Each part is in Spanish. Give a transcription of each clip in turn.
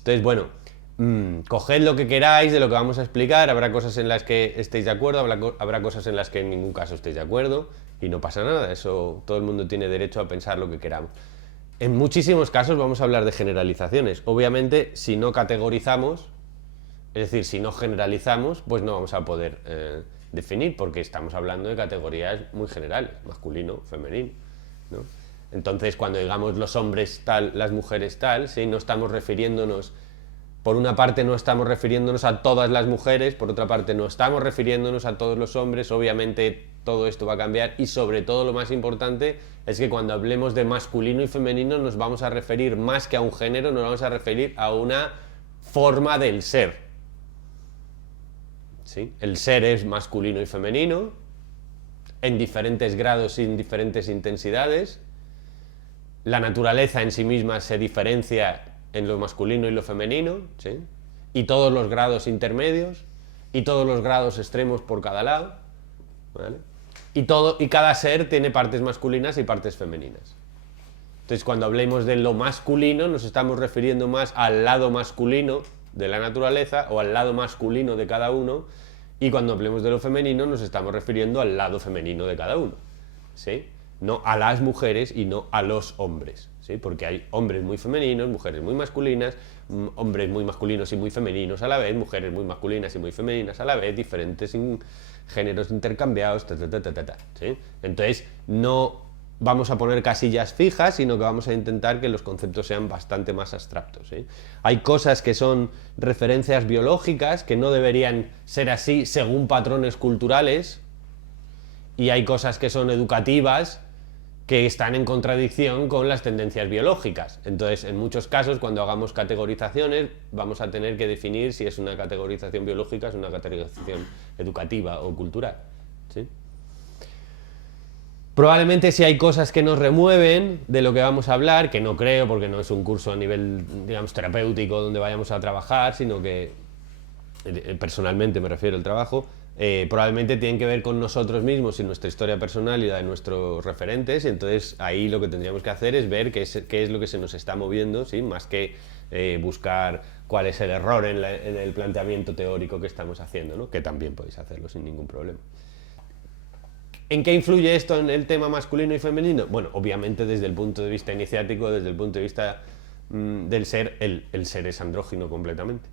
Entonces, bueno, coged lo que queráis de lo que vamos a explicar, habrá cosas en las que estéis de acuerdo, habrá cosas en las que en ningún caso estéis de acuerdo, y no pasa nada, eso todo el mundo tiene derecho a pensar lo que queramos. En muchísimos casos vamos a hablar de generalizaciones. Obviamente, si no categorizamos, es decir, si no generalizamos, pues no vamos a poder definir, porque estamos hablando de categorías muy generales, masculino, femenino, ¿no? Entonces, cuando digamos los hombres tal, las mujeres tal, ¿sí? No estamos refiriéndonos, por una parte no estamos refiriéndonos a todas las mujeres, por otra parte no estamos refiriéndonos a todos los hombres, obviamente todo esto va a cambiar, y sobre todo lo más importante es que cuando hablemos de masculino y femenino nos vamos a referir más que a un género, nos vamos a referir a una forma del ser. ¿Sí? El ser es masculino y femenino, en diferentes grados y en diferentes intensidades. La naturaleza en sí misma se diferencia en lo masculino y lo femenino, ¿sí? Y todos los grados intermedios, y todos los grados extremos por cada lado, ¿vale? Y cada ser tiene partes masculinas y partes femeninas. Entonces, cuando hablemos de lo masculino, nos estamos refiriendo más al lado masculino de la naturaleza o al lado masculino de cada uno, y cuando hablemos de lo femenino, nos estamos refiriendo al lado femenino de cada uno, ¿sí? No a las mujeres y no a los hombres, ¿sí? Porque hay hombres muy femeninos, mujeres muy masculinas, hombres muy masculinos y muy femeninos a la vez, mujeres muy masculinas y muy femeninas a la vez, diferentes géneros intercambiados, ¿sí? Entonces, no vamos a poner casillas fijas, sino que vamos a intentar que los conceptos sean bastante más abstractos, ¿sí? Hay cosas que son referencias biológicas, que no deberían ser así según patrones culturales, y hay cosas que son educativas, que están en contradicción con las tendencias biológicas. Entonces, en muchos casos, cuando hagamos categorizaciones, vamos a tener que definir si es una categorización biológica, es una categorización educativa o cultural, ¿sí? Probablemente si hay cosas que nos remueven de lo que vamos a hablar, que no creo, porque no es un curso a nivel, digamos, terapéutico donde vayamos a trabajar, sino que personalmente me refiero al trabajo, probablemente tienen que ver con nosotros mismos y nuestra historia personal y la de nuestros referentes, y entonces ahí lo que tendríamos que hacer es ver qué es lo que se nos está moviendo, ¿sí? Más que buscar cuál es el error en el planteamiento teórico que estamos haciendo, ¿no? Que también podéis hacerlo sin ningún problema. ¿En qué influye esto en el tema masculino y femenino? Bueno, obviamente desde el punto de vista iniciático, desde el punto de vista del ser, el ser es andrógino completamente.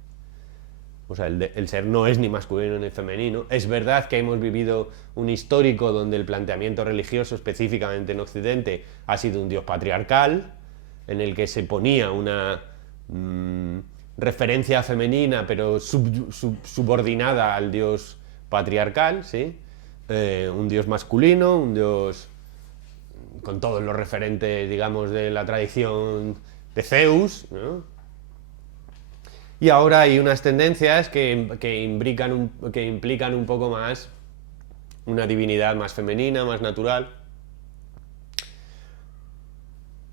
O sea, el ser no es ni masculino ni femenino. Es verdad que hemos vivido un histórico donde el planteamiento religioso, específicamente en Occidente, ha sido un dios patriarcal, en el que se ponía una referencia femenina, pero subordinada al dios patriarcal, ¿sí? Un dios masculino, un dios con todos los referentes, digamos, de la tradición de Zeus, ¿no? Y ahora hay unas tendencias que implican un poco más una divinidad más femenina, más natural.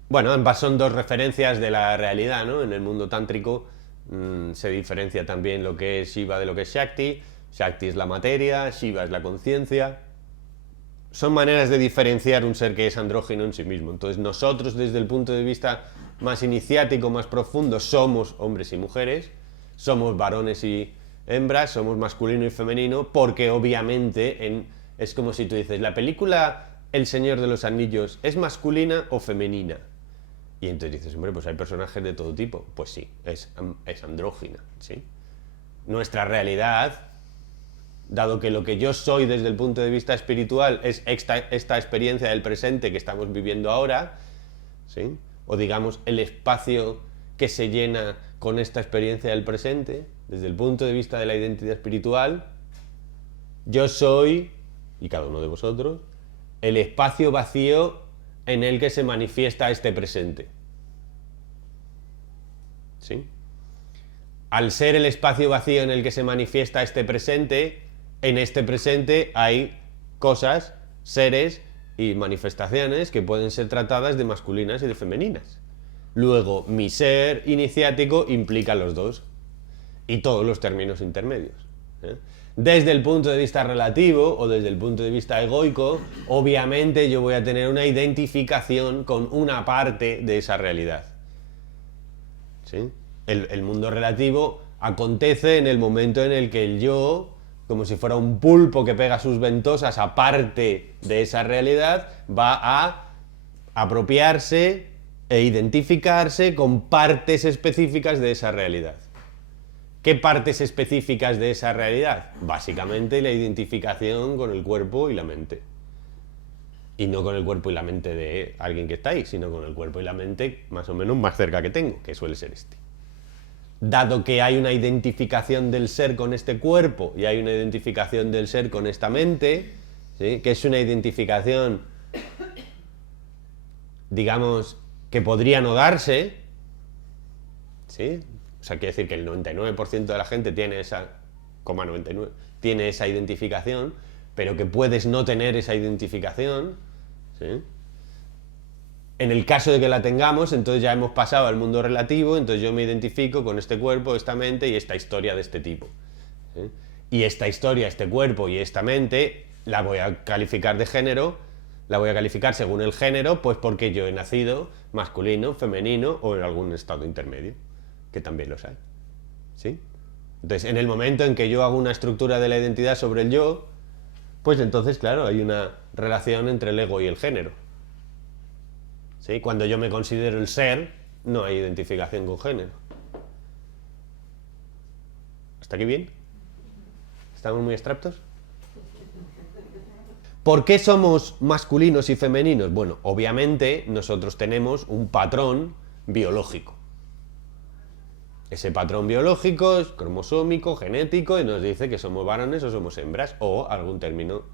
Bueno, ambas son dos referencias de la realidad, ¿no? En el mundo tántrico se diferencia también lo que es Shiva de lo que es Shakti. Shakti es la materia, Shiva es la conciencia. Son maneras de diferenciar un ser que es andrógino en sí mismo. Entonces nosotros, desde el punto de vista más iniciático, más profundo, somos hombres y mujeres, somos varones y hembras, somos masculino y femenino, porque obviamente es como si tú dices, la película El Señor de los Anillos, ¿es masculina o femenina? Y entonces dices, hombre, pues hay personajes de todo tipo. Pues sí, es andrógina, ¿sí? Nuestra realidad, dado que lo que yo soy desde el punto de vista espiritual es esta experiencia del presente que estamos viviendo ahora, ¿sí? O digamos el espacio que se llena con esta experiencia del presente, desde el punto de vista de la identidad espiritual, yo soy, y cada uno de vosotros, el espacio vacío en el que se manifiesta este presente, ¿sí? Al ser el espacio vacío en el que se manifiesta este presente, en este presente hay cosas, seres y manifestaciones que pueden ser tratadas de masculinas y de femeninas. Luego, mi ser iniciático implica los dos y todos los términos intermedios, ¿eh? Desde el punto de vista relativo o desde el punto de vista egoico, obviamente yo voy a tener una identificación con una parte de esa realidad, ¿sí? El mundo relativo acontece en el momento en el que el yo, como si fuera un pulpo que pega sus ventosas aparte de esa realidad, va a apropiarse e identificarse con partes específicas de esa realidad. ¿Qué partes específicas de esa realidad? Básicamente la identificación con el cuerpo y la mente. Y no con el cuerpo y la mente de alguien que está ahí, sino con el cuerpo y la mente más o menos más cerca que tengo, que suele ser este. Dado que hay una identificación del ser con este cuerpo y hay una identificación del ser con esta mente, ¿sí?, que es una identificación, digamos, que podría no darse, ¿sí? O sea, quiere decir que el 99% de la gente tiene esa, 99, tiene esa identificación, pero que puedes no tener esa identificación, ¿sí? En el caso de que la tengamos, entonces ya hemos pasado al mundo relativo, entonces yo me identifico con este cuerpo, esta mente y esta historia de este tipo, ¿sí? Y esta historia, este cuerpo y esta mente la voy a calificar de género, la voy a calificar según el género, pues porque yo he nacido masculino, femenino o en algún estado intermedio, que también los hay, ¿sí? Entonces, en el momento en que yo hago una estructura de la identidad sobre el yo, pues entonces, claro, hay una relación entre el ego y el género, ¿sí? Cuando yo me considero el ser, no hay identificación con género. ¿Hasta aquí bien? ¿Estamos muy abstractos? ¿Por qué somos masculinos y femeninos? Bueno, obviamente nosotros tenemos un patrón biológico. Ese patrón biológico es cromosómico, genético, y nos dice que somos varones o somos hembras, o algún término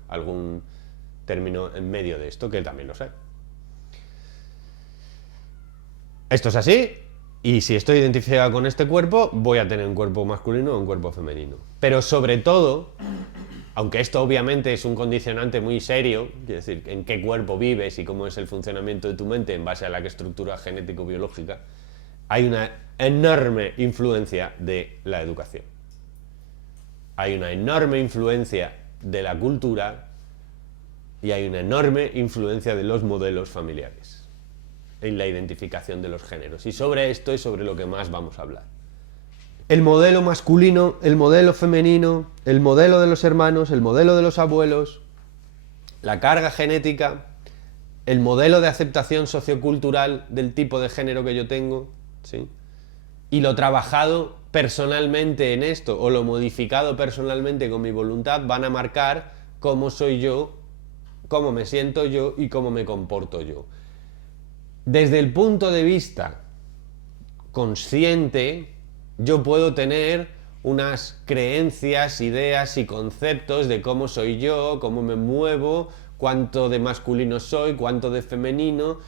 en medio de esto, que también lo sé. Esto es así, y si estoy identificado con este cuerpo, voy a tener un cuerpo masculino o un cuerpo femenino. Pero sobre todo, aunque esto obviamente es un condicionante muy serio, es decir, en qué cuerpo vives y cómo es el funcionamiento de tu mente en base a la estructura genético-biológica, hay una enorme influencia de la educación. Hay una enorme influencia de la cultura y hay una enorme influencia de los modelos familiares en la identificación de los géneros. Y sobre esto es sobre lo que más vamos a hablar. El modelo masculino, el modelo femenino, el modelo de los hermanos, el modelo de los abuelos, la carga genética, el modelo de aceptación sociocultural del tipo de género que yo tengo, ¿sí?, y lo trabajado personalmente en esto o lo modificado personalmente con mi voluntad van a marcar cómo soy yo, cómo me siento yo y cómo me comporto yo. Desde el punto de vista consciente, yo puedo tener unas creencias, ideas y conceptos de cómo soy yo, cómo me muevo, cuánto de masculino soy, cuánto de femenino,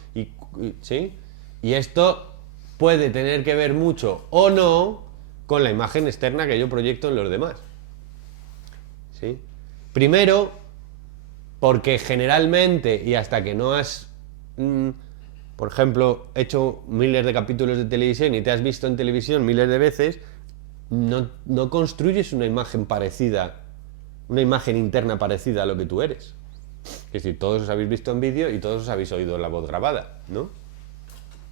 ¿sí? Y esto puede tener que ver mucho o no con la imagen externa que yo proyecto en los demás, ¿sí? Primero, porque generalmente, y hasta que no has, por ejemplo, hecho miles de capítulos de televisión y te has visto en televisión miles de veces, no construyes una imagen parecida, una imagen interna parecida a lo que tú eres. Es decir, todos os habéis visto en vídeo y todos os habéis oído la voz grabada, ¿no?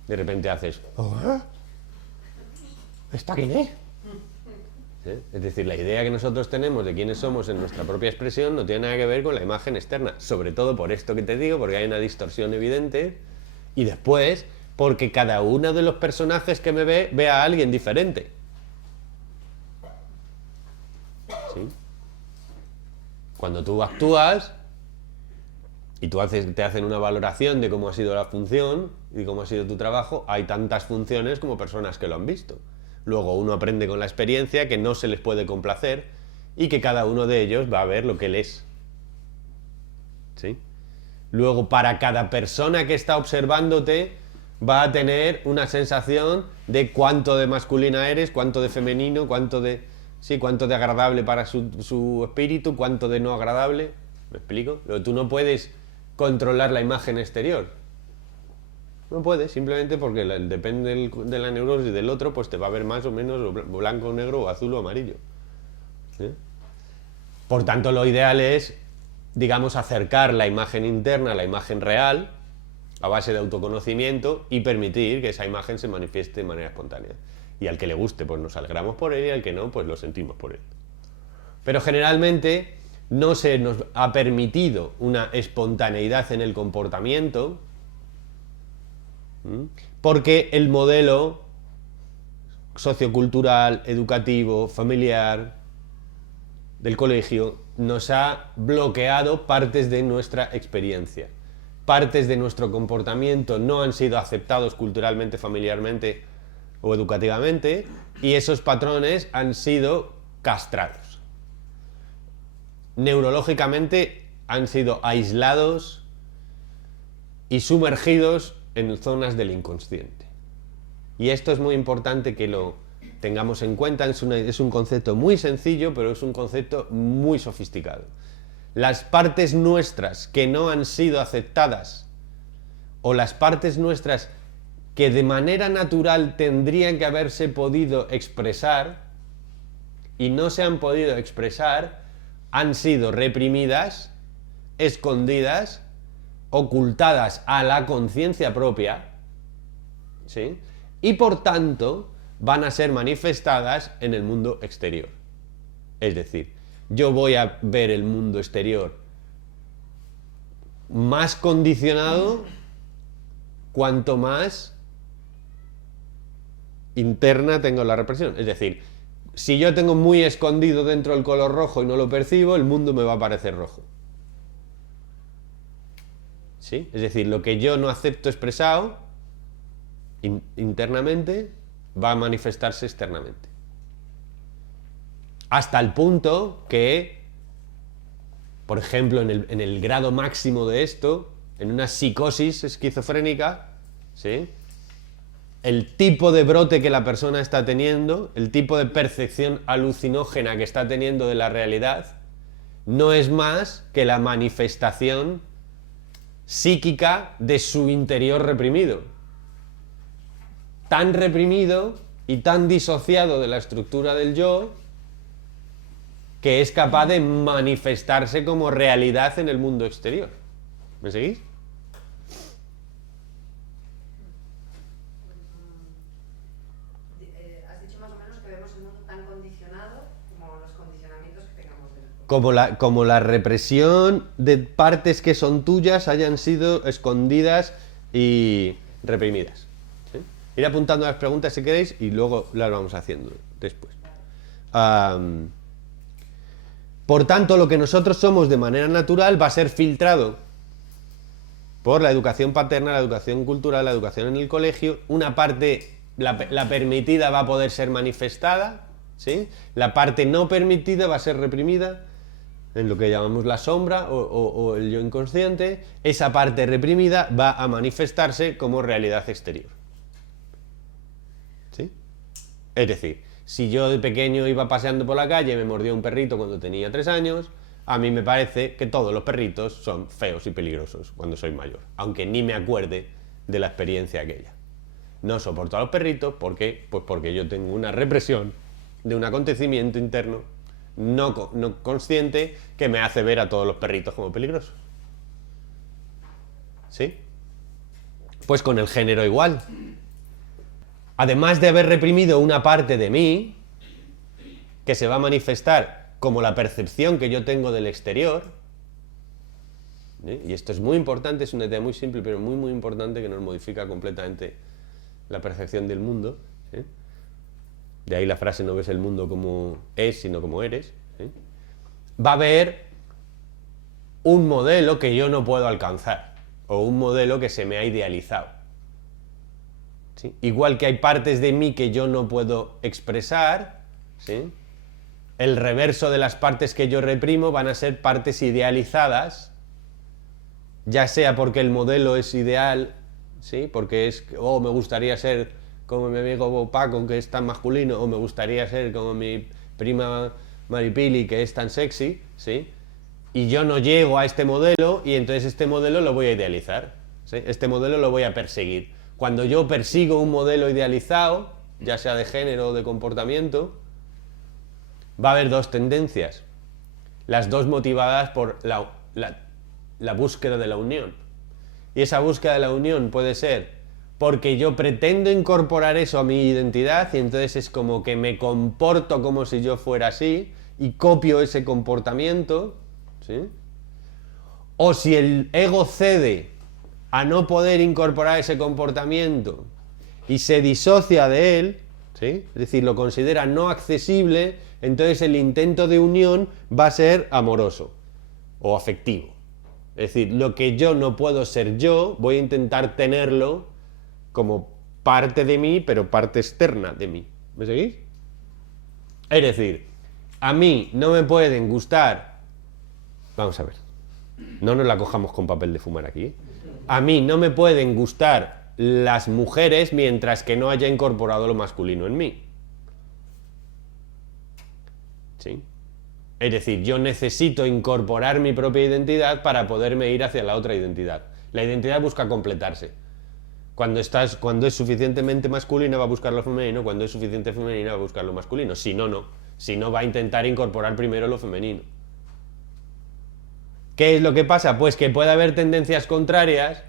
De repente haces, ¿oh? ¿Esta quién es? ¿Sí? Es decir, la idea que nosotros tenemos de quiénes somos en nuestra propia expresión no tiene nada que ver con la imagen externa, sobre todo por esto que te digo, porque hay una distorsión evidente, y después porque cada uno de los personajes que me ve a alguien diferente. ¿Sí? Cuando tú actúas y te hacen una valoración de cómo ha sido la función y cómo ha sido tu trabajo, hay tantas funciones como personas que lo han visto. Luego uno aprende con la experiencia que no se les puede complacer y que cada uno de ellos va a ver lo que él es. ¿Sí? Luego, para cada persona que está observándote, va a tener una sensación de cuánto de masculina eres, cuánto de femenino, cuánto de agradable para su espíritu, cuánto de no agradable. ¿Me explico? Tú no puedes controlar la imagen exterior. No puedes, simplemente porque depende de la neurosis del otro, pues te va a ver más o menos blanco, negro, o azul o amarillo. ¿Sí? Por tanto, lo ideal es, digamos, acercar la imagen interna a la imagen real a base de autoconocimiento y permitir que esa imagen se manifieste de manera espontánea. Y al que le guste, pues nos alegramos por él, y al que no, pues lo sentimos por él. Pero generalmente no se nos ha permitido una espontaneidad en el comportamiento, porque el modelo sociocultural, educativo, familiar del colegio nos ha bloqueado partes de nuestra experiencia. Partes de nuestro comportamiento no han sido aceptados culturalmente, familiarmente o educativamente, y esos patrones han sido castrados. Neurológicamente han sido aislados y sumergidos en zonas del inconsciente. Y esto es muy importante que lo tengamos en cuenta. Es un concepto muy sencillo, pero es un concepto muy sofisticado. Las partes nuestras que no han sido aceptadas, o las partes nuestras que de manera natural tendrían que haberse podido expresar y no se han podido expresar, han sido reprimidas, escondidas, ocultadas a la conciencia propia, ¿sí? Y por tanto van a ser manifestadas en el mundo exterior. Es decir, yo voy a ver el mundo exterior más condicionado cuanto más interna tengo la represión. Es decir, si yo tengo muy escondido dentro el color rojo y no lo percibo, el mundo me va a parecer rojo. ¿Sí? Es decir, lo que yo no acepto expresado internamente va a manifestarse externamente. Hasta el punto que, por ejemplo, en el grado máximo de esto, en una psicosis esquizofrénica, ¿sí?, el tipo de brote que la persona está teniendo, el tipo de percepción alucinógena que está teniendo de la realidad, no es más que la manifestación psíquica de su interior reprimido. Tan reprimido y tan disociado de la estructura del yo, que es capaz de manifestarse como realidad en el mundo exterior. ¿Me seguís? Has dicho más o menos que vemos el mundo tan condicionado como los condicionamientos que tengamos dentro. Como la represión de partes que son tuyas hayan sido escondidas y reprimidas. ¿Sí? Ir apuntando las preguntas si queréis y luego las vamos haciendo después. Por tanto, lo que nosotros somos de manera natural va a ser filtrado por la educación paterna, la educación cultural, la educación en el colegio. Una parte, la permitida, va a poder ser manifestada, ¿sí? La parte no permitida va a ser reprimida, en lo que llamamos la sombra o el yo inconsciente. Esa parte reprimida va a manifestarse como realidad exterior. ¿Sí? Es decir, si yo de pequeño iba paseando por la calle y me mordió un perrito cuando tenía 3 años, a mí me parece que todos los perritos son feos y peligrosos cuando soy mayor, aunque ni me acuerde de la experiencia aquella. No soporto a los perritos porque yo tengo una represión de un acontecimiento interno no consciente que me hace ver a todos los perritos como peligrosos. ¿Sí? Pues con el género igual. Además de haber reprimido una parte de mí, que se va a manifestar como la percepción que yo tengo del exterior, ¿sí? Y esto es muy importante, es una idea muy simple, pero muy, muy importante, que nos modifica completamente la percepción del mundo, ¿sí? De ahí la frase: no ves el mundo como es, sino como eres, ¿sí? Va a haber un modelo que yo no puedo alcanzar, o un modelo que se me ha idealizado. ¿Sí? Igual que hay partes de mí que yo no puedo expresar, ¿sí? El reverso de las partes que yo reprimo van a ser partes idealizadas, ya sea porque el modelo es ideal, ¿sí? Porque es, me gustaría ser como mi amigo Paco, que es tan masculino, o me gustaría ser como mi prima Maripili, que es tan sexy, ¿sí? Y yo no llego a este modelo, y entonces este modelo lo voy a idealizar, ¿sí? Este modelo lo voy a perseguir. Cuando yo persigo un modelo idealizado, ya sea de género o de comportamiento, va a haber dos tendencias, las dos motivadas por la búsqueda de la unión. Y esa búsqueda de la unión puede ser porque yo pretendo incorporar eso a mi identidad y entonces es como que me comporto como si yo fuera así y copio ese comportamiento, ¿sí? O si el ego cede a no poder incorporar ese comportamiento y se disocia de él, ¿sí? Es decir, lo considera no accesible, entonces el intento de unión va a ser amoroso o afectivo. Es decir, lo que yo no puedo ser yo, voy a intentar tenerlo como parte de mí, pero parte externa de mí. ¿Me seguís? Es decir, a mí no me pueden gustar... Vamos a ver, no nos la cojamos con papel de fumar aquí, ¿eh? A mí no me pueden gustar las mujeres mientras que no haya incorporado lo masculino en mí. ¿Sí? Es decir, yo necesito incorporar mi propia identidad para poderme ir hacia la otra identidad. La identidad busca completarse. Cuando es suficientemente masculina va a buscar lo femenino, cuando es suficiente femenina va a buscar lo masculino. Si no, no. Si no, va a intentar incorporar primero lo femenino. ¿Qué es lo que pasa? Pues que puede haber tendencias contrarias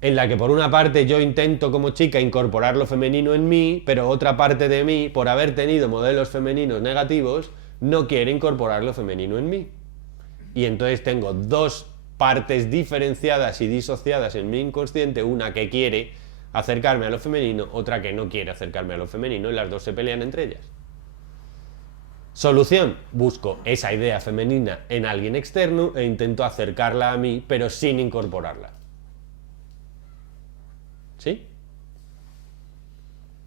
en la que por una parte yo intento como chica incorporar lo femenino en mí, pero otra parte de mí, por haber tenido modelos femeninos negativos, no quiere incorporar lo femenino en mí. Y entonces tengo dos partes diferenciadas y disociadas en mi inconsciente, una que quiere acercarme a lo femenino, otra que no quiere acercarme a lo femenino, y las dos se pelean entre ellas. Solución, busco esa idea femenina en alguien externo e intento acercarla a mí, pero sin incorporarla. ¿Sí?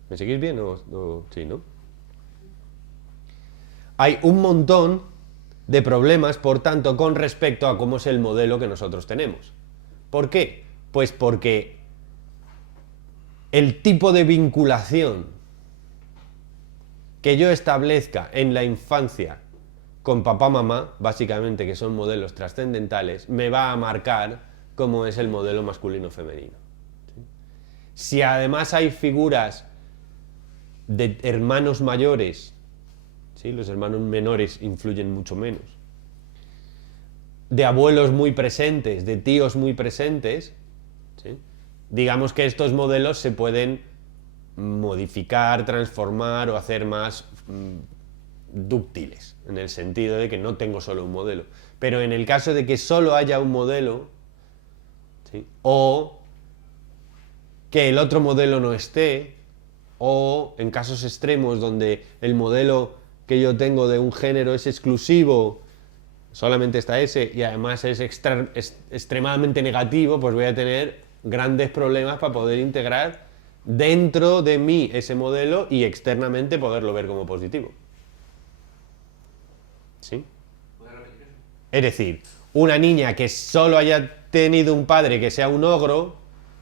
¿Me seguís bien o sí, no? Hay un montón de problemas, por tanto, con respecto a cómo es el modelo que nosotros tenemos. ¿Por qué? Pues porque el tipo de vinculación que yo establezca en la infancia con papá, mamá, básicamente que son modelos trascendentales, me va a marcar cómo es el modelo masculino-femenino. ¿Sí? Si además hay figuras de hermanos mayores, ¿sí? Los hermanos menores influyen mucho menos, de abuelos muy presentes, de tíos muy presentes, ¿sí? Digamos que estos modelos se pueden modificar, transformar o hacer más dúctiles, en el sentido de que no tengo solo un modelo. Pero en el caso de que solo haya un modelo, ¿sí? O que el otro modelo no esté, o en casos extremos donde el modelo que yo tengo de un género es exclusivo, solamente está ese, y además es extremadamente negativo, pues voy a tener grandes problemas para poder integrar dentro de mí ese modelo y externamente poderlo ver como positivo. ¿Sí? Es decir, una niña que solo haya tenido un padre que sea un ogro,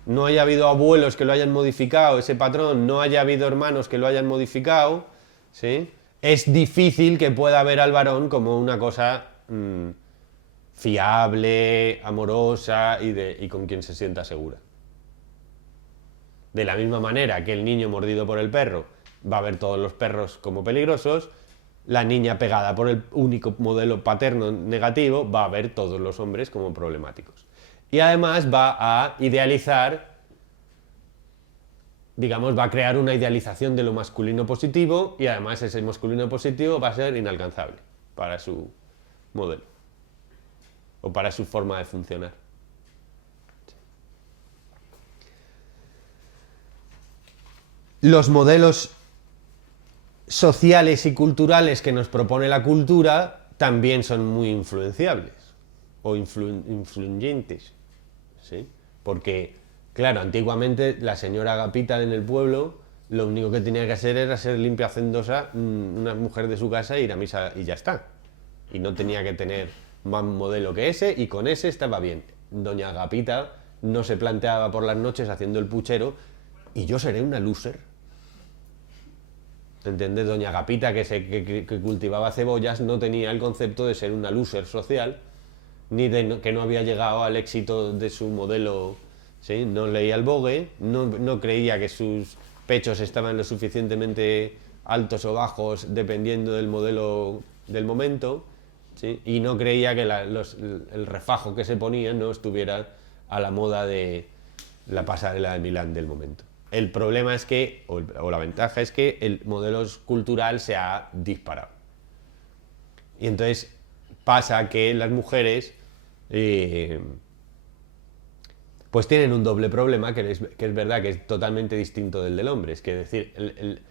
no haya habido abuelos que lo hayan modificado, ese patrón, no haya habido hermanos que lo hayan modificado, ¿sí? Es difícil que pueda ver al varón como una cosa fiable, amorosa y con quien se sienta segura. De la misma manera que el niño mordido por el perro va a ver todos los perros como peligrosos, la niña pegada por el único modelo paterno negativo va a ver todos los hombres como problemáticos. Y además va a idealizar, digamos, va a crear una idealización de lo masculino positivo y además ese masculino positivo va a ser inalcanzable para su modelo o para su forma de funcionar. Los modelos sociales y culturales que nos propone la cultura también son muy influenciables o influyentes, ¿sí? Porque, claro, antiguamente la señora Agapita en el pueblo lo único que tenía que hacer era ser limpia, hacendosa, una mujer de su casa, ir a misa y ya está. Y no tenía que tener más modelo que ese, y con ese estaba bien. Doña Agapita no se planteaba por las noches haciendo el puchero, y yo seré una loser. ¿Entiendes? Doña Agapita, que cultivaba cebollas, no tenía el concepto de ser una loser social, ni de que no había llegado al éxito de su modelo, ¿sí? No leía el Vogue, no creía que sus pechos estaban lo suficientemente altos o bajos dependiendo del modelo del momento, ¿sí? Y no creía que el refajo que se ponía no estuviera a la moda de la pasarela de Milán del momento. El problema es que, o la ventaja es que el modelo cultural se ha disparado. Y entonces pasa que las mujeres pues tienen un doble problema, que es verdad que es totalmente distinto del hombre. Es que decir, el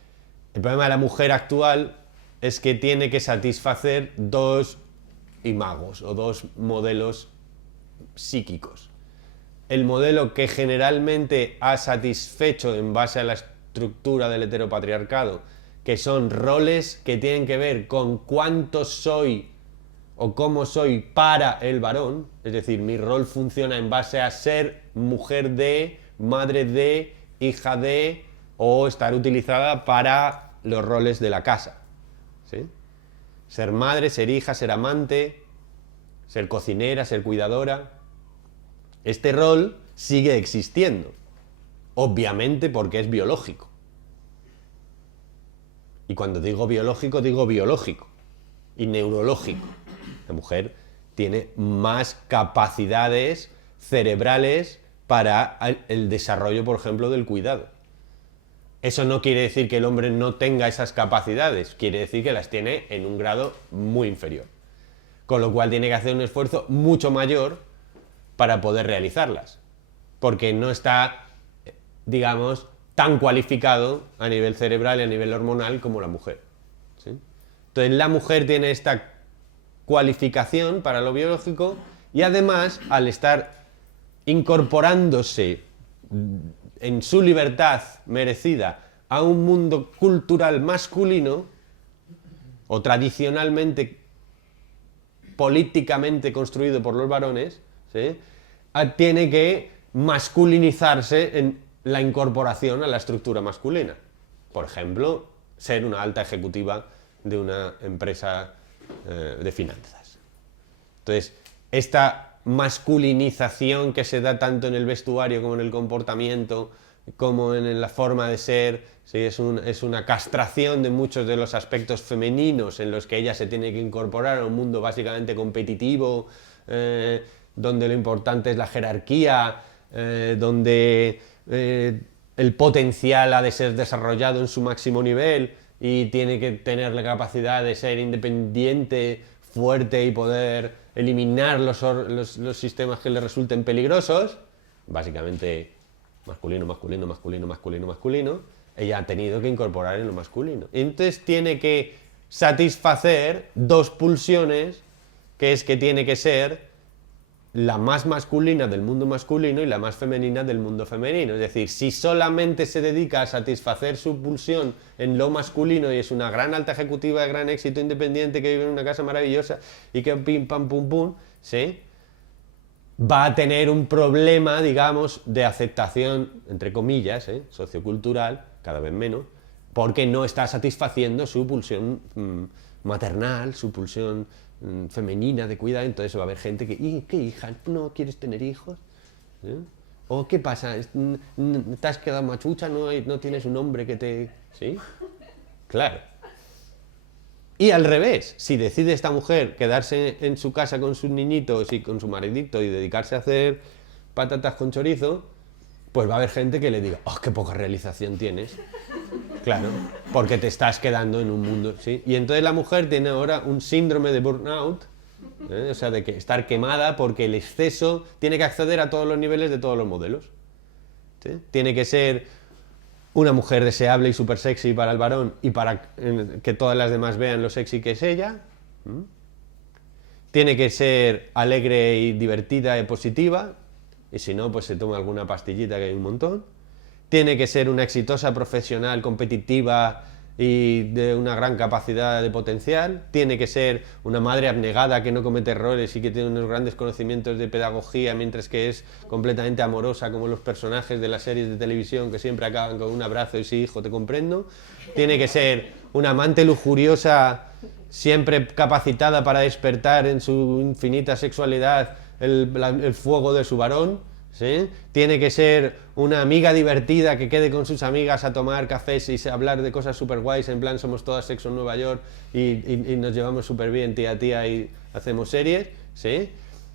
problema de la mujer actual es que tiene que satisfacer dos imagos o dos modelos psíquicos. El modelo que generalmente ha satisfecho en base a la estructura del heteropatriarcado, que son roles que tienen que ver con cuánto soy o cómo soy para el varón, es decir, mi rol funciona en base a ser mujer de, madre de, hija de, o estar utilizada para los roles de la casa, ¿sí? Ser madre, ser hija, ser amante, ser cocinera, ser cuidadora. Este rol sigue existiendo, obviamente porque es biológico. Y cuando digo biológico y neurológico. La mujer tiene más capacidades cerebrales para el desarrollo, por ejemplo, del cuidado. Eso no quiere decir que el hombre no tenga esas capacidades, quiere decir que las tiene en un grado muy inferior. Con lo cual tiene que hacer un esfuerzo mucho mayor para poder realizarlas, porque no está, digamos, tan cualificado a nivel cerebral y a nivel hormonal como la mujer, ¿sí? Entonces la mujer tiene esta cualificación para lo biológico y además, al estar incorporándose en su libertad merecida a un mundo cultural masculino o tradicionalmente políticamente construido por los varones, ¿sí? Tiene que masculinizarse en la incorporación a la estructura masculina. Por ejemplo, ser una alta ejecutiva de una empresa de finanzas. Entonces, esta masculinización que se da tanto en el vestuario como en el comportamiento, como en la forma de ser, ¿sí? Es una castración de muchos de los aspectos femeninos en los que ella se tiene que incorporar a un mundo básicamente competitivo, donde lo importante es la jerarquía, donde el potencial ha de ser desarrollado en su máximo nivel y tiene que tener la capacidad de ser independiente, fuerte y poder eliminar los sistemas que le resulten peligrosos, básicamente masculino, masculino, masculino, masculino, masculino. Ella ha tenido que incorporar en lo masculino. Entonces tiene que satisfacer dos pulsiones, que es que tiene que ser la más masculina del mundo masculino y la más femenina del mundo femenino. Es decir, si solamente se dedica a satisfacer su pulsión en lo masculino y es una gran alta ejecutiva de gran éxito independiente que vive en una casa maravillosa y que pim pam pum pum, ¿sí? Va a tener un problema, digamos, de aceptación, entre comillas, sociocultural, cada vez menos, porque no está satisfaciendo su pulsión maternal, su pulsión femenina de cuidado. Entonces va a haber gente que, ¿y qué hija? ¿No quieres tener hijos? ¿Sí? ¿O qué pasa? ¿Te has quedado machucha? ¿No tienes un hombre que te...? ¿Sí? Claro. Y al revés, si decide esta mujer quedarse en su casa con sus niñitos y con su maridito y dedicarse a hacer patatas con chorizo, pues va a haber gente que le diga, ¡oh, qué poca realización tienes! Claro, porque te estás quedando en un mundo, ¿sí? Y entonces la mujer tiene ahora un síndrome de burnout, o sea, de que estar quemada porque el exceso tiene que acceder a todos los niveles de todos los modelos, ¿sí? Tiene que ser una mujer deseable y súper sexy para el varón y para que todas las demás vean lo sexy que es ella. Tiene que ser alegre y divertida y positiva, y si no, pues se toma alguna pastillita que hay un montón. Tiene que ser una exitosa profesional, competitiva y de una gran capacidad de potencial. Tiene que ser una madre abnegada que no comete errores y que tiene unos grandes conocimientos de pedagogía, mientras que es completamente amorosa, como los personajes de las series de televisión que siempre acaban con un abrazo y sí, hijo, te comprendo. Tiene que ser una amante lujuriosa, siempre capacitada para despertar en su infinita sexualidad el fuego de su varón, ¿sí? Tiene que ser una amiga divertida que quede con sus amigas a tomar cafés y hablar de cosas súper guays, en plan somos todas sexo en Nueva York y nos llevamos súper bien tía a tía y hacemos series, ¿sí?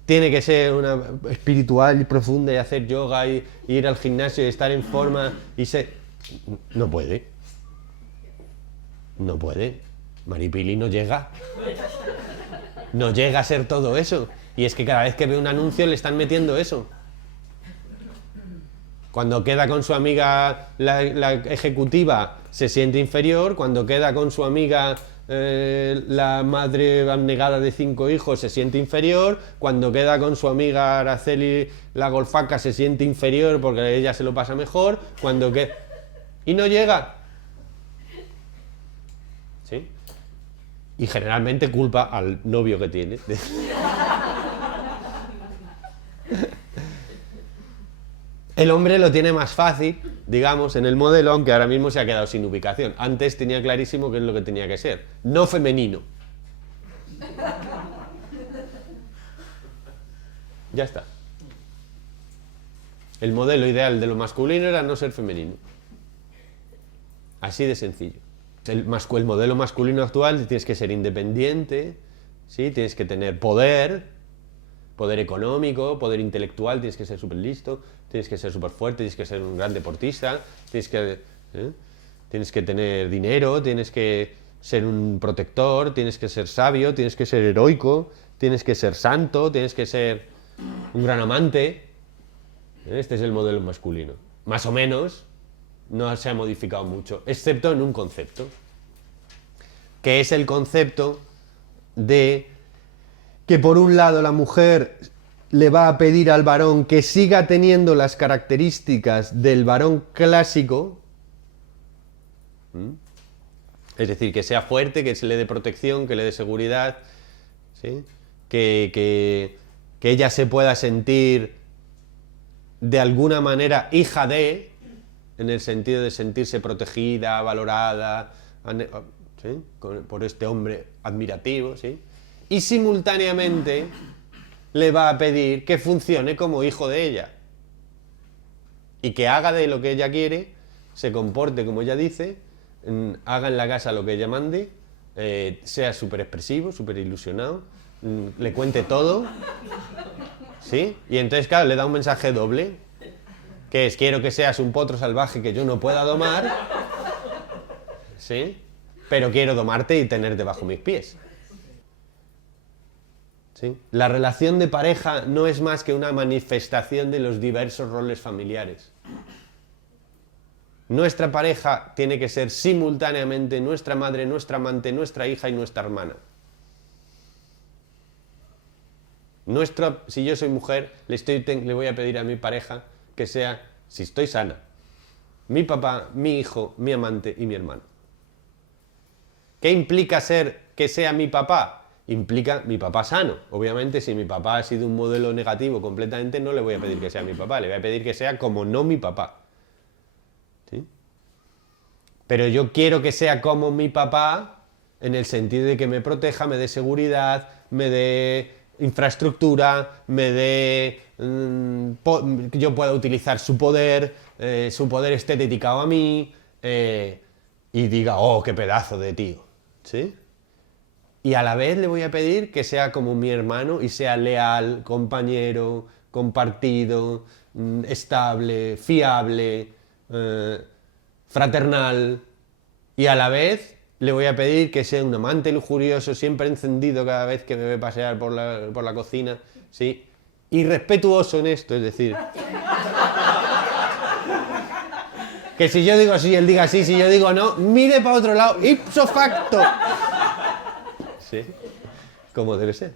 tiene que ser una espiritual y profunda y hacer yoga y ir al gimnasio y estar en forma y ser... No puede. No puede. Maripili no llega. No llega a ser todo eso. Y es que cada vez que ve un anuncio le están metiendo eso. Cuando queda con su amiga la ejecutiva se siente inferior, cuando queda con su amiga la madre abnegada de 5 hijos se siente inferior, cuando queda con su amiga Araceli la golfaca se siente inferior porque ella se lo pasa mejor, y no llega. ¿Sí? Y generalmente culpa al novio que tiene. El hombre lo tiene más fácil, digamos, en el modelo, aunque ahora mismo se ha quedado sin ubicación. Antes tenía clarísimo qué es lo que tenía que ser. No femenino. Ya está. El modelo ideal de lo masculino era no ser femenino. Así de sencillo. El modelo masculino actual tienes que ser independiente, ¿sí? Tienes que tener poder económico, poder intelectual, tienes que ser súper listo, tienes que ser súper fuerte, tienes que ser un gran deportista, tienes que tener dinero, tienes que ser un protector, tienes que ser sabio, tienes que ser heroico, tienes que ser santo, tienes que ser un gran amante. Este es el modelo masculino. Más o menos, no se ha modificado mucho, excepto en un concepto, que es el concepto de que por un lado la mujer le va a pedir al varón que siga teniendo las características del varón clásico, es decir, que sea fuerte, que se le dé protección, que le dé seguridad, ¿sí? que ella se pueda sentir de alguna manera hija de, en el sentido de sentirse protegida, valorada, ¿sí? Por este hombre admirativo, ¿sí? Y simultáneamente le va a pedir que funcione como hijo de ella y que haga de lo que ella quiere, se comporte como ella dice, haga en la casa lo que ella mande, sea súper expresivo, súper ilusionado, le cuente todo, ¿sí? Y entonces, claro, le da un mensaje doble, que es: quiero que seas un potro salvaje que yo no pueda domar, ¿sí? Pero quiero domarte y tenerte bajo mis pies. ¿Sí? La relación de pareja no es más que una manifestación de los diversos roles familiares. Nuestra pareja tiene que ser simultáneamente nuestra madre, nuestra amante, nuestra hija y nuestra hermana. Si yo soy mujer, le voy a pedir a mi pareja que sea, si estoy sana, mi papá, mi hijo, mi amante y mi hermano. ¿Qué implica que sea mi papá? Implica mi papá sano. Obviamente, si mi papá ha sido un modelo negativo completamente, no le voy a pedir que sea mi papá, le voy a pedir que sea como no mi papá. ¿Sí? Pero yo quiero que sea como mi papá en el sentido de que me proteja, me dé seguridad, me dé infraestructura, me dé... que yo pueda utilizar su poder esté dedicado a mí, y diga: oh, qué pedazo de tío. ¿Sí? Y a la vez le voy a pedir que sea como mi hermano y sea leal, compañero, compartido, estable, fiable, fraternal. Y a la vez le voy a pedir que sea un amante lujurioso, siempre encendido cada vez que me ve pasear por la cocina, ¿sí? Y respetuoso en esto, es decir... que si yo digo sí, él diga sí, si yo digo no, mire para otro lado, ipso facto. ¿Sí? Como debe ser.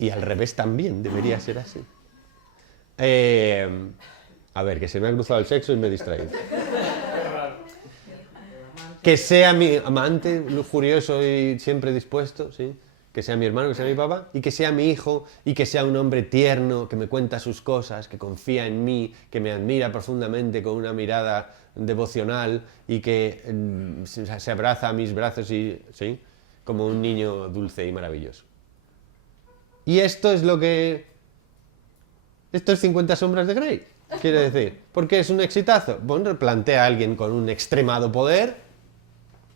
Y al revés también debería ser así. A ver, que se me ha cruzado el sexo y me he distraído. Que sea mi amante lujurioso y siempre dispuesto, ¿sí? Que sea mi hermano, que sea mi papá, y que sea mi hijo, y que sea un hombre tierno, que me cuenta sus cosas, que confía en mí, que me admira profundamente con una mirada devocional y que se abraza a mis brazos y, ¿sí? Como un niño dulce y maravilloso. Y esto es lo que... Esto es 50 sombras de Grey, quiere decir. ¿Por qué es un exitazo? Bueno, plantea a alguien con un extremado poder,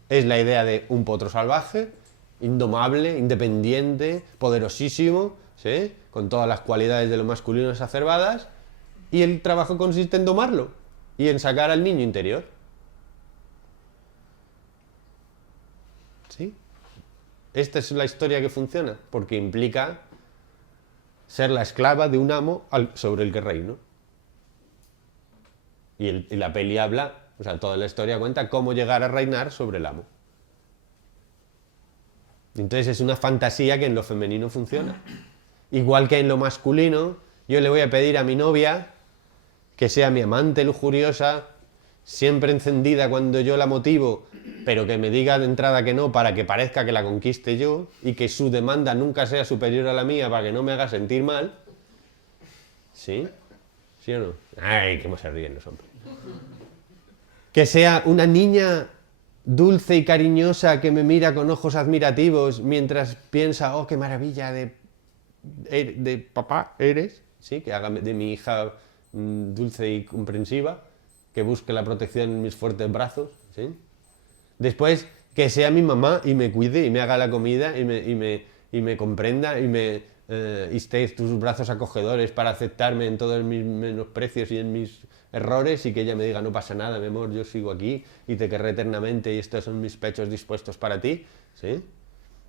es la idea de un potro salvaje, indomable, independiente, poderosísimo, ¿sí? Con todas las cualidades de lo masculino exacerbadas, y el trabajo consiste en domarlo y en sacar al niño interior. ¿Sí? Esta es la historia que funciona, porque implica ser la esclava de un amo sobre el que reino. Y la peli habla, o sea, toda la historia cuenta cómo llegar a reinar sobre el amo. Entonces es una fantasía que en lo femenino funciona. Igual que en lo masculino, yo le voy a pedir a mi novia que sea mi amante lujuriosa, siempre encendida cuando yo la motivo, pero que me diga de entrada que no para que parezca que la conquiste yo, y que su demanda nunca sea superior a la mía para que no me haga sentir mal. ¿Sí? ¿Sí o no? Ay, cómo se ríen los hombres. Que sea una niña dulce y cariñosa que me mira con ojos admirativos mientras piensa, oh, qué maravilla de papá eres. ¿Sí? Que haga de mi hija dulce y comprensiva, que busque la protección en mis fuertes brazos. ¿Sí? Después, que sea mi mamá y me cuide y me haga la comida y me comprenda y esté en tus brazos acogedores para aceptarme en todos mis menosprecios y en mis errores, y que ella me diga, no pasa nada, mi amor, yo sigo aquí y te querré eternamente y estos son mis pechos dispuestos para ti. ¿Sí?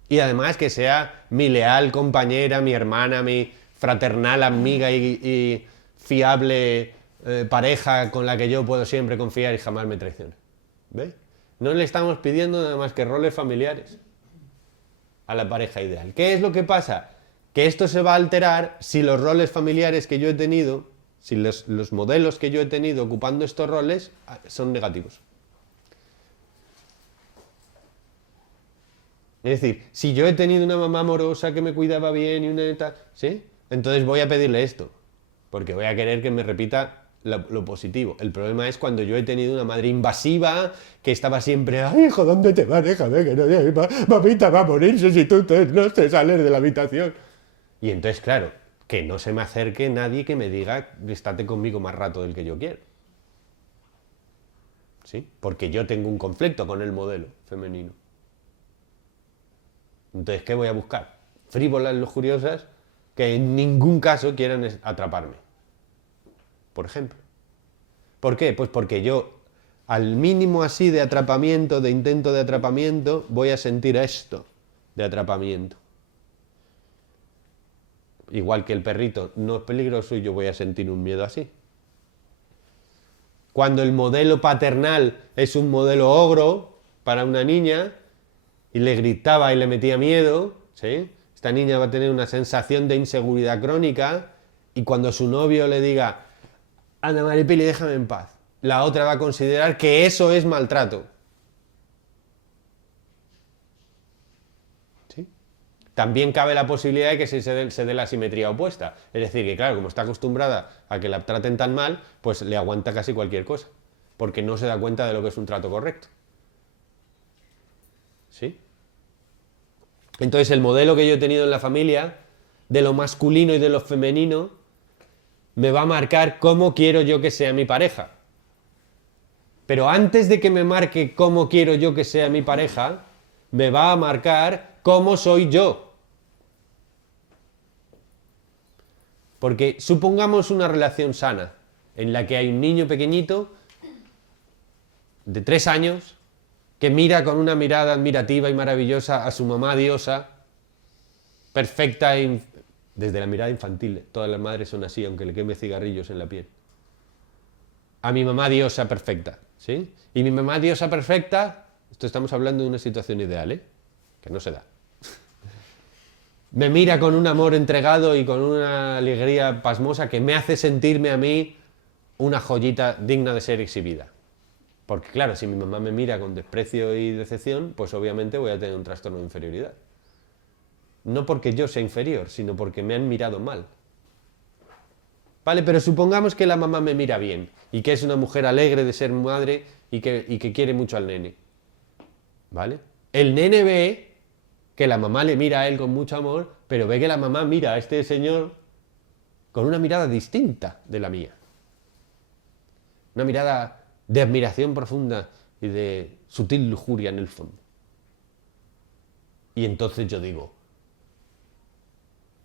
Y además que sea mi leal compañera, mi hermana, mi fraternal amiga y fiable pareja con la que yo puedo siempre confiar y jamás me traicione. ¿Veis? No le estamos pidiendo nada más que roles familiares a la pareja ideal. ¿Qué es lo que pasa? Que esto se va a alterar si los roles familiares que yo he tenido, si los modelos que yo he tenido ocupando estos roles son negativos. Es decir, si yo he tenido una mamá amorosa que me cuidaba bien y una tal, ¿sí? Entonces voy a pedirle esto, porque voy a querer que me repita lo positivo. El problema es cuando yo he tenido una madre invasiva que estaba siempre, ay, hijo, ¿dónde te vas? Déjame que no, mamita va a morirse si tú no te sales de la habitación. Y entonces, claro, que no se me acerque nadie que me diga, estate conmigo más rato del que yo quiero. ¿Sí? Porque yo tengo un conflicto con el modelo femenino. Entonces, ¿qué voy a buscar? Frívolas, lujuriosas, que en ningún caso quieran atraparme. Por ejemplo. ¿Por qué? Pues porque yo, al mínimo así de atrapamiento, de intento de atrapamiento, voy a sentir esto de atrapamiento. Igual que el perrito no es peligroso, y yo voy a sentir un miedo así. Cuando el modelo paternal es un modelo ogro para una niña, y le gritaba y le metía miedo, ¿sí? Esta niña va a tener una sensación de inseguridad crónica, y cuando su novio le diga, anda Maripili, déjame en paz, la otra va a considerar que eso es maltrato. ¿Sí? También cabe la posibilidad de que se dé la simetría opuesta. Es decir, que claro, como está acostumbrada a que la traten tan mal, pues le aguanta casi cualquier cosa, porque no se da cuenta de lo que es un trato correcto. ¿Sí? Entonces el modelo que yo he tenido en la familia, de lo masculino y de lo femenino, me va a marcar cómo quiero yo que sea mi pareja. Pero antes de que me marque cómo quiero yo que sea mi pareja, me va a marcar cómo soy yo. Porque supongamos una relación sana, en la que hay un niño pequeñito, de 3 años, que mira con una mirada admirativa y maravillosa a su mamá diosa, perfecta desde la mirada infantil. Todas las madres son así, aunque le queme cigarrillos en la piel. A mi mamá diosa perfecta, ¿sí? Y mi mamá diosa perfecta, esto estamos hablando de una situación ideal, ¿eh? Que no se da. Me mira con un amor entregado y con una alegría pasmosa que me hace sentirme a mí una joyita digna de ser exhibida. Porque claro, si mi mamá me mira con desprecio y decepción, pues obviamente voy a tener un trastorno de inferioridad. No porque yo sea inferior, sino porque me han mirado mal. Vale, pero supongamos que la mamá me mira bien y que es una mujer alegre de ser madre y que quiere mucho al nene. ¿Vale? El nene ve que la mamá le mira a él con mucho amor, pero ve que la mamá mira a este señor con una mirada distinta de la mía. Una mirada de admiración profunda y de sutil lujuria en el fondo. Y entonces yo digo,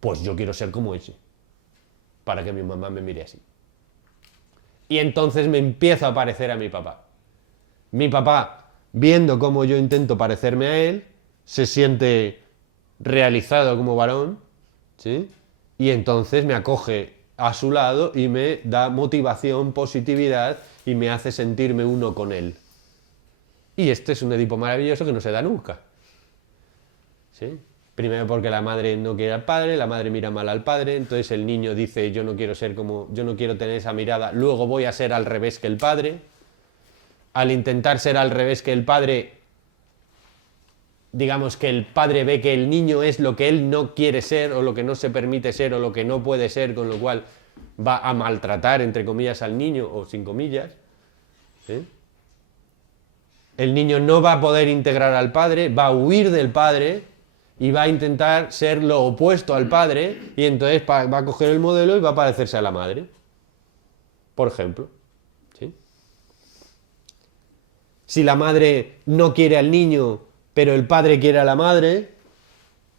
pues yo quiero ser como ese, para que mi mamá me mire así. Y entonces me empiezo a parecer a mi papá. Mi papá, viendo cómo yo intento parecerme a él, se siente realizado como varón, ¿sí? Y entonces me acoge a su lado y me da motivación, positividad y me hace sentirme uno con él. Y este es un Edipo maravilloso que no se da nunca. ¿Sí? Primero porque la madre no quiere al padre, la madre mira mal al padre, entonces el niño dice yo no quiero ser como, yo no quiero tener esa mirada, luego voy a ser al revés que el padre. Al intentar ser al revés que el padre, digamos que el padre ve que el niño es lo que él no quiere ser o lo que no se permite ser o lo que no puede ser, con lo cual va a maltratar, entre comillas, al niño o sin comillas. ¿Sí? El niño no va a poder integrar al padre, va a huir del padre y va a intentar ser lo opuesto al padre y entonces va a coger el modelo y va a parecerse a la madre, por ejemplo. ¿Sí? Si la madre no quiere al niño, pero el padre quiere a la madre,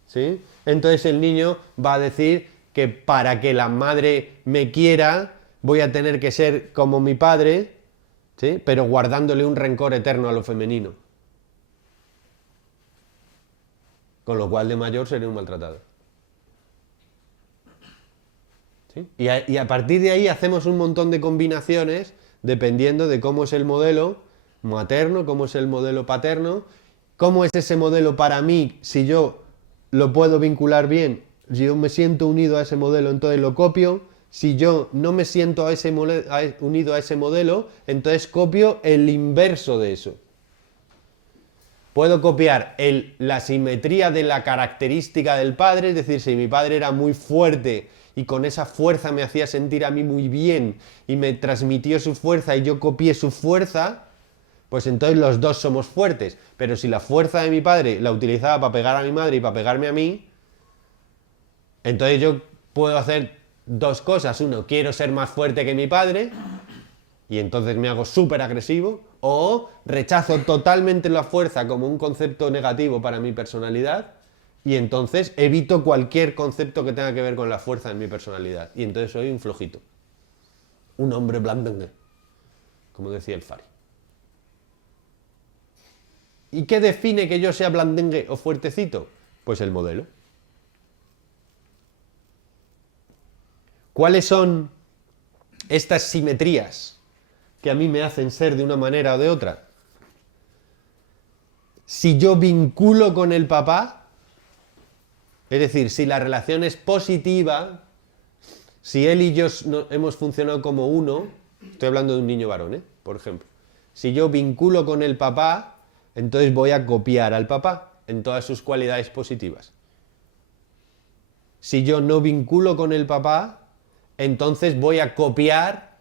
¿sí? Entonces el niño va a decir que para que la madre me quiera voy a tener que ser como mi padre, ¿sí? Pero guardándole un rencor eterno a lo femenino. Con lo cual de mayor seré un maltratado. ¿Sí? Y a partir de ahí hacemos un montón de combinaciones dependiendo de cómo es el modelo materno, cómo es el modelo paterno, cómo es ese modelo para mí, si yo lo puedo vincular bien, si yo me siento unido a ese modelo, entonces lo copio. Si yo no me siento unido a ese modelo, entonces copio el inverso de eso. Puedo copiar la simetría de la característica del padre, es decir, si mi padre era muy fuerte y con esa fuerza me hacía sentir a mí muy bien y me transmitió su fuerza y yo copié su fuerza, pues entonces los dos somos fuertes. Pero si la fuerza de mi padre la utilizaba para pegar a mi madre y para pegarme a mí, entonces yo puedo hacer dos cosas. Uno, quiero ser más fuerte que mi padre y entonces me hago súper agresivo, o rechazo totalmente la fuerza como un concepto negativo para mi personalidad y entonces evito cualquier concepto que tenga que ver con la fuerza en mi personalidad y entonces soy un flojito, un hombre blandengue, como decía el Fari. ¿Y qué define que yo sea blandengue o fuertecito? Pues el modelo. ¿Cuáles son estas simetrías que a mí me hacen ser de una manera o de otra? Si yo vinculo con el papá, es decir, si la relación es positiva, si él y yo hemos funcionado como uno, estoy hablando de un niño varón, por ejemplo, si yo vinculo con el papá, entonces voy a copiar al papá en todas sus cualidades positivas. Si yo no vinculo con el papá, entonces voy a copiar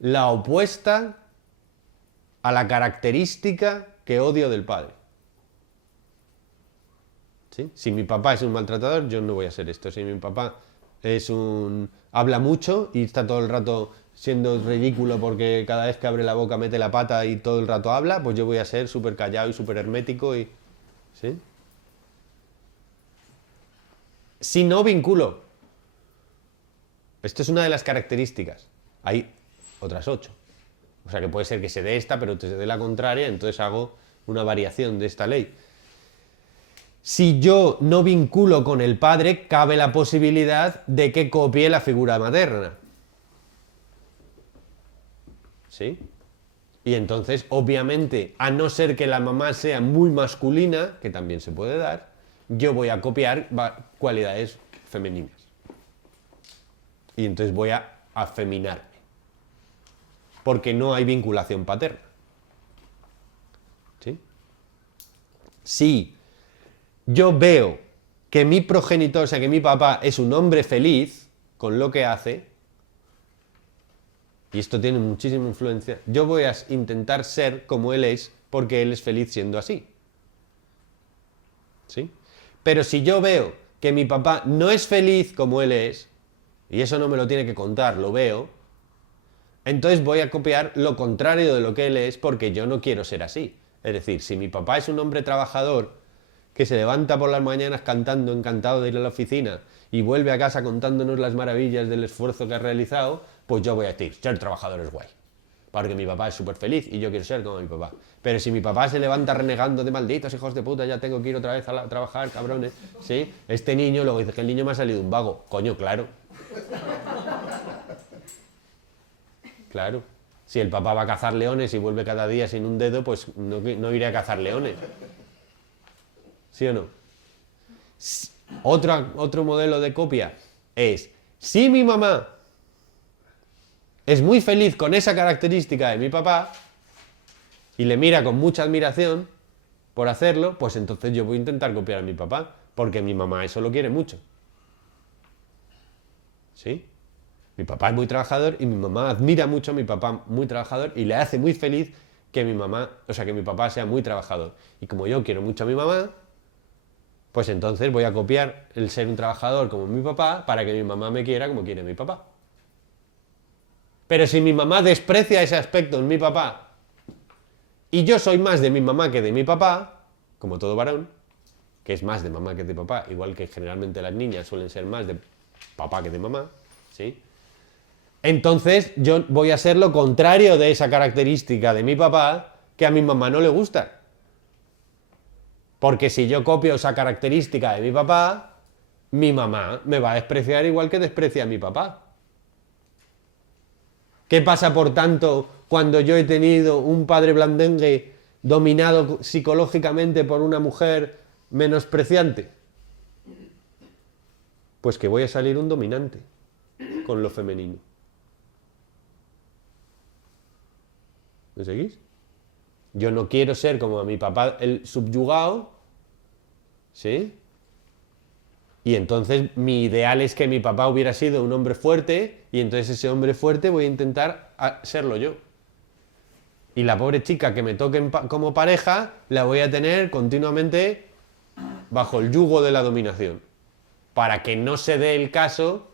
la opuesta a la característica que odio del padre. ¿Sí? Si mi papá es un maltratador, yo no voy a ser esto. Si mi papá habla mucho y está todo el rato siendo ridículo porque cada vez que abre la boca mete la pata y todo el rato habla, pues yo voy a ser súper callado y súper hermético. ¿Sí? Si no vinculo, esto es una de las características. Hay otras 8. O sea que puede ser que se dé esta, pero te se dé la contraria, entonces hago una variación de esta ley. Si yo no vinculo con el padre, cabe la posibilidad de que copie la figura materna. ¿Sí? Y entonces, obviamente, a no ser que la mamá sea muy masculina, que también se puede dar, yo voy a copiar cualidades femeninas. Y entonces voy a afeminarme. Porque no hay vinculación paterna. ¿Sí? Si yo veo que mi progenitor, o sea, que mi papá es un hombre feliz con lo que hace, y esto tiene muchísima influencia, yo voy a intentar ser como él es, porque él es feliz siendo así. ¿Sí? Pero si yo veo que mi papá no es feliz como él es, y eso no me lo tiene que contar, lo veo, entonces voy a copiar lo contrario de lo que él es porque yo no quiero ser así. Es decir, si mi papá es un hombre trabajador que se levanta por las mañanas cantando, encantado de ir a la oficina, y vuelve a casa contándonos las maravillas del esfuerzo que ha realizado, pues yo voy a decir, ser trabajador es guay. Porque mi papá es súper feliz y yo quiero ser como mi papá. Pero si mi papá se levanta renegando de malditos hijos de puta, ya tengo que ir otra vez a trabajar, cabrones, ¿sí? Este niño luego dice que el niño me ha salido un vago. Coño, claro. Claro. Si el papá va a cazar leones y vuelve cada día sin un dedo, pues no iré a cazar leones. ¿Sí o no? Otro modelo de copia es, si mi mamá es muy feliz con esa característica de mi papá y le mira con mucha admiración por hacerlo, pues entonces yo voy a intentar copiar a mi papá, porque mi mamá eso lo quiere mucho. ¿Sí? Mi papá es muy trabajador y mi mamá admira mucho a mi papá muy trabajador y le hace muy feliz que que mi papá sea muy trabajador. Y como yo quiero mucho a mi mamá, pues entonces voy a copiar el ser un trabajador como mi papá para que mi mamá me quiera como quiere mi papá. Pero si mi mamá desprecia ese aspecto en mi papá y yo soy más de mi mamá que de mi papá, como todo varón, que es más de mamá que de papá, igual que generalmente las niñas suelen ser más de papá que de mamá, ¿sí? Entonces yo voy a ser lo contrario de esa característica de mi papá que a mi mamá no le gusta. Porque si yo copio esa característica de mi papá, mi mamá me va a despreciar igual que desprecia a mi papá. ¿Qué pasa, por tanto, cuando yo he tenido un padre blandengue dominado psicológicamente por una mujer menospreciante? Pues que voy a salir un dominante con lo femenino. ¿Me seguís? Yo no quiero ser como a mi papá el subyugado, ¿sí? Y entonces mi ideal es que mi papá hubiera sido un hombre fuerte y entonces ese hombre fuerte voy a intentar serlo yo. Y la pobre chica que me toque como pareja la voy a tener continuamente bajo el yugo de la dominación, para que no se dé el caso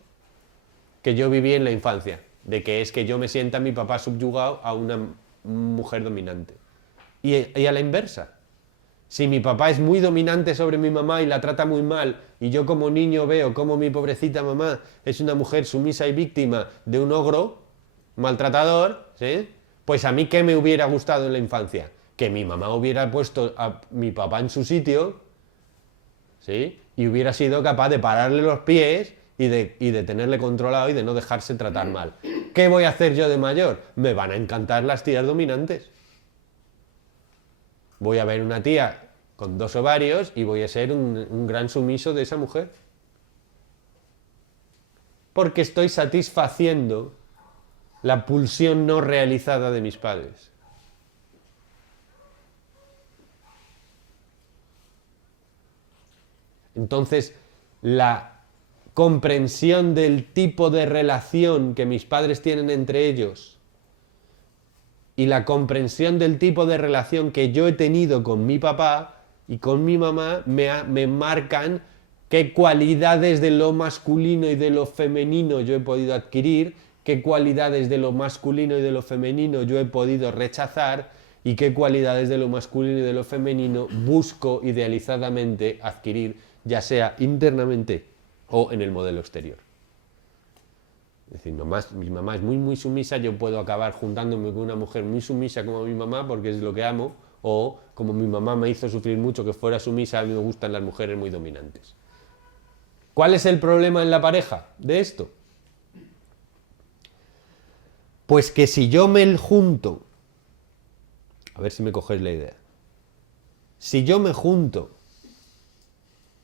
que yo viví en la infancia, de que es que yo me sienta mi papá subyugado a una mujer dominante. Y a la inversa. Si mi papá es muy dominante sobre mi mamá y la trata muy mal, y yo como niño veo cómo mi pobrecita mamá es una mujer sumisa y víctima de un ogro maltratador, ¿sí? Pues a mí, ¿qué me hubiera gustado en la infancia? Que mi mamá hubiera puesto a mi papá en su sitio, ¿sí? Y hubiera sido capaz de pararle los pies y de tenerle controlado y de no dejarse tratar mal. ¿Qué voy a hacer yo de mayor? Me van a encantar las tías dominantes. Voy a ver una tía con 2 ovarios y voy a ser un gran sumiso de esa mujer. Porque estoy satisfaciendo la pulsión no realizada de mis padres. Entonces, la comprensión del tipo de relación que mis padres tienen entre ellos y la comprensión del tipo de relación que yo he tenido con mi papá y con mi mamá me marcan qué cualidades de lo masculino y de lo femenino yo he podido adquirir, qué cualidades de lo masculino y de lo femenino yo he podido rechazar y qué cualidades de lo masculino y de lo femenino busco idealizadamente adquirir, ya sea internamente o en el modelo exterior. Es decir, mi mamá es muy sumisa, yo puedo acabar juntándome con una mujer muy sumisa como mi mamá porque es lo que amo, o como mi mamá me hizo sufrir mucho que fuera sumisa, a mí me gustan las mujeres muy dominantes. ¿Cuál es el problema en la pareja de esto? Pues que si yo me junto, a ver si me cogéis la idea, si yo me junto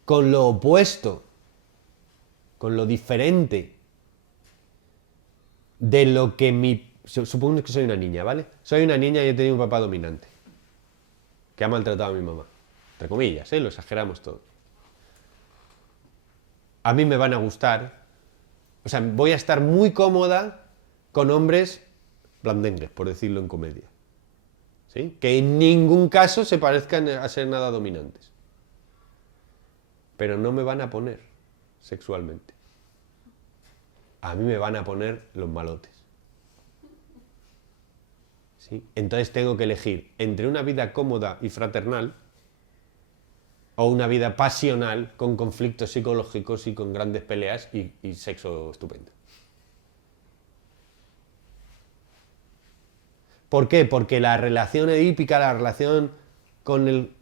con lo opuesto, con lo diferente de lo que supongo que soy una niña, ¿vale? Soy una niña y he tenido un papá dominante que ha maltratado a mi mamá. Entre comillas, lo exageramos todo. A mí me van a gustar, o sea, voy a estar muy cómoda con hombres blandengues, por decirlo en comedia. ¿Sí? Que en ningún caso se parezcan a ser nada dominantes. Pero no me van a poner sexualmente. A mí me van a poner los malotes. ¿Sí? Entonces tengo que elegir entre una vida cómoda y fraternal o una vida pasional con conflictos psicológicos y con grandes peleas y sexo estupendo. ¿Por qué? Porque la relación edípica, la relación con el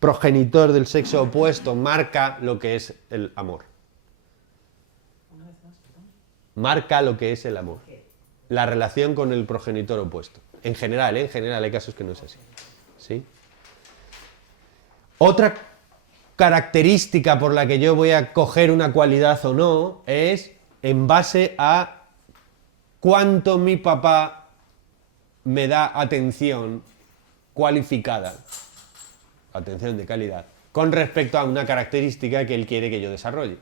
progenitor del sexo opuesto marca lo que es el amor. Marca lo que es el amor. La relación con el progenitor opuesto. En general hay casos que no es así. ¿Sí? Otra característica por la que yo voy a coger una cualidad o no es en base a cuánto mi papá me da atención cualificada, atención de calidad, con respecto a una característica que él quiere que yo desarrolle.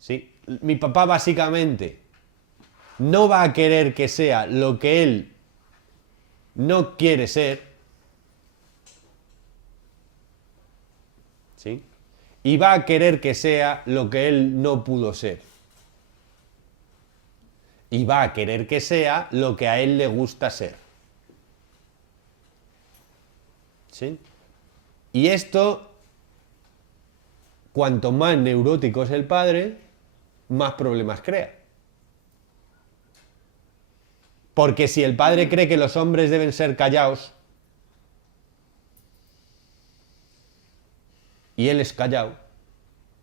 ¿Sí? Mi papá básicamente no va a querer que sea lo que él no quiere ser, ¿sí? Y va a querer que sea lo que él no pudo ser. Y va a querer que sea lo que a él le gusta ser. ¿Sí? Y esto, cuanto más neurótico es el padre, más problemas crea. Porque si el padre cree que los hombres deben ser callados, y él es callado,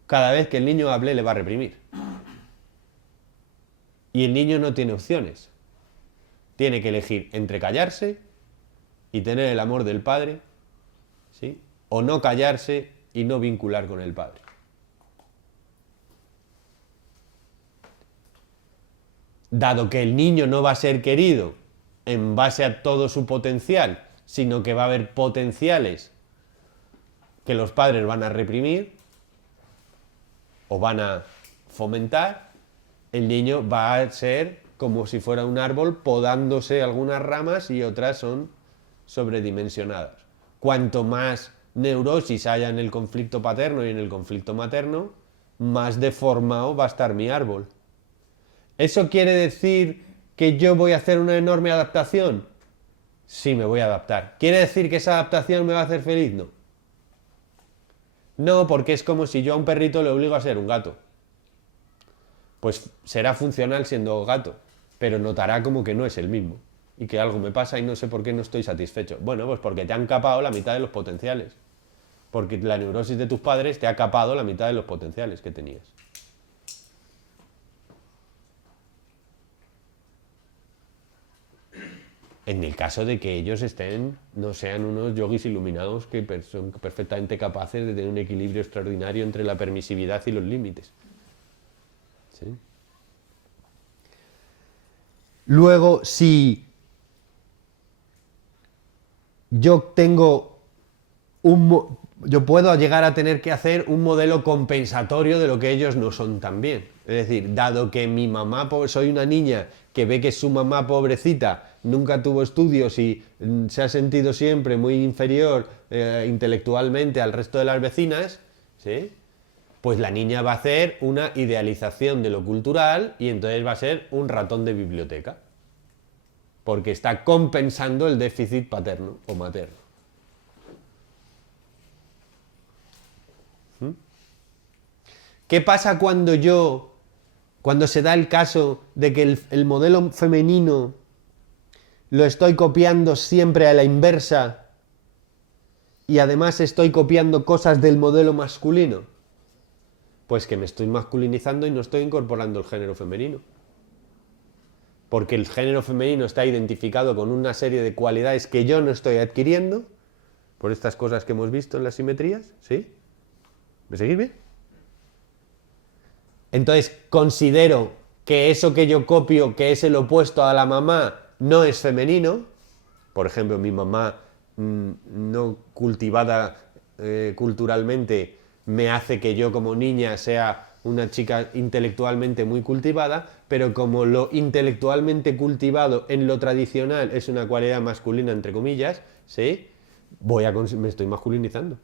cada vez que el niño hable le va a reprimir. Y el niño no tiene opciones. Tiene que elegir entre callarse y tener el amor del padre, ¿sí? O no callarse y no vincular con el padre. Dado que el niño no va a ser querido en base a todo su potencial, sino que va a haber potenciales que los padres van a reprimir o van a fomentar, el niño va a ser como si fuera un árbol podándose algunas ramas y otras son sobredimensionadas. Cuanto más neurosis haya en el conflicto paterno y en el conflicto materno, más deformado va a estar mi árbol. ¿Eso quiere decir que yo voy a hacer una enorme adaptación? Sí, me voy a adaptar. ¿Quiere decir que esa adaptación me va a hacer feliz? No. No, porque es como si yo a un perrito le obligo a ser un gato. Pues será funcional siendo gato, pero notará como que no es el mismo y que algo me pasa y no sé por qué no estoy satisfecho. Bueno, pues porque te han capado la mitad de los potenciales. Porque la neurosis de tus padres te ha capado la mitad de los potenciales que tenías. En el caso de que ellos no sean unos yogis iluminados que son perfectamente capaces de tener un equilibrio extraordinario entre la permisividad y los límites. ¿Sí? Luego, si yo puedo llegar a tener que hacer un modelo compensatorio de lo que ellos no son también. Es decir, dado que mi mamá, soy una niña que ve que su mamá pobrecita nunca tuvo estudios y se ha sentido siempre muy inferior intelectualmente al resto de las vecinas, ¿sí? Pues la niña va a hacer una idealización de lo cultural y entonces va a ser un ratón de biblioteca. Porque está compensando el déficit paterno o materno. ¿Qué pasa cuando se da el caso de que el modelo femenino lo estoy copiando siempre a la inversa y además estoy copiando cosas del modelo masculino? Pues que me estoy masculinizando y no estoy incorporando el género femenino. Porque el género femenino está identificado con una serie de cualidades que yo no estoy adquiriendo, por estas cosas que hemos visto en las simetrías, ¿sí? ¿Me seguís bien? Entonces considero que eso que yo copio, que es el opuesto a la mamá, no es femenino. Por ejemplo, mi mamá no cultivada culturalmente me hace que yo como niña sea una chica intelectualmente muy cultivada, pero como lo intelectualmente cultivado en lo tradicional es una cualidad masculina, entre comillas, ¿sí? Me estoy masculinizando.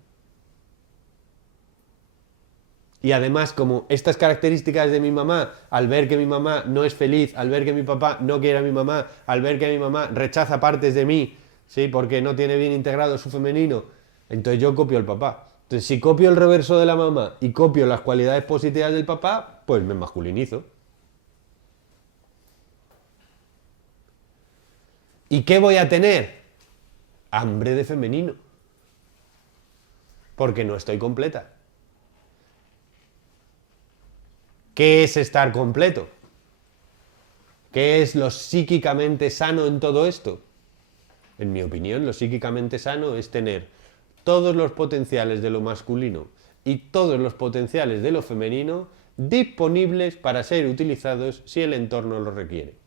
Y además, como estas características de mi mamá, al ver que mi mamá no es feliz, al ver que mi papá no quiere a mi mamá, al ver que mi mamá rechaza partes de mí, ¿sí? Porque no tiene bien integrado su femenino, Entonces yo copio al papá. Entonces si copio el reverso de la mamá y copio las cualidades positivas del papá, pues me masculinizo. ¿Y qué voy a tener? Hambre de femenino. Porque no estoy completa. ¿Qué es estar completo? ¿Qué es lo psíquicamente sano en todo esto? En mi opinión, lo psíquicamente sano es tener todos los potenciales de lo masculino y todos los potenciales de lo femenino disponibles para ser utilizados si el entorno lo requiere.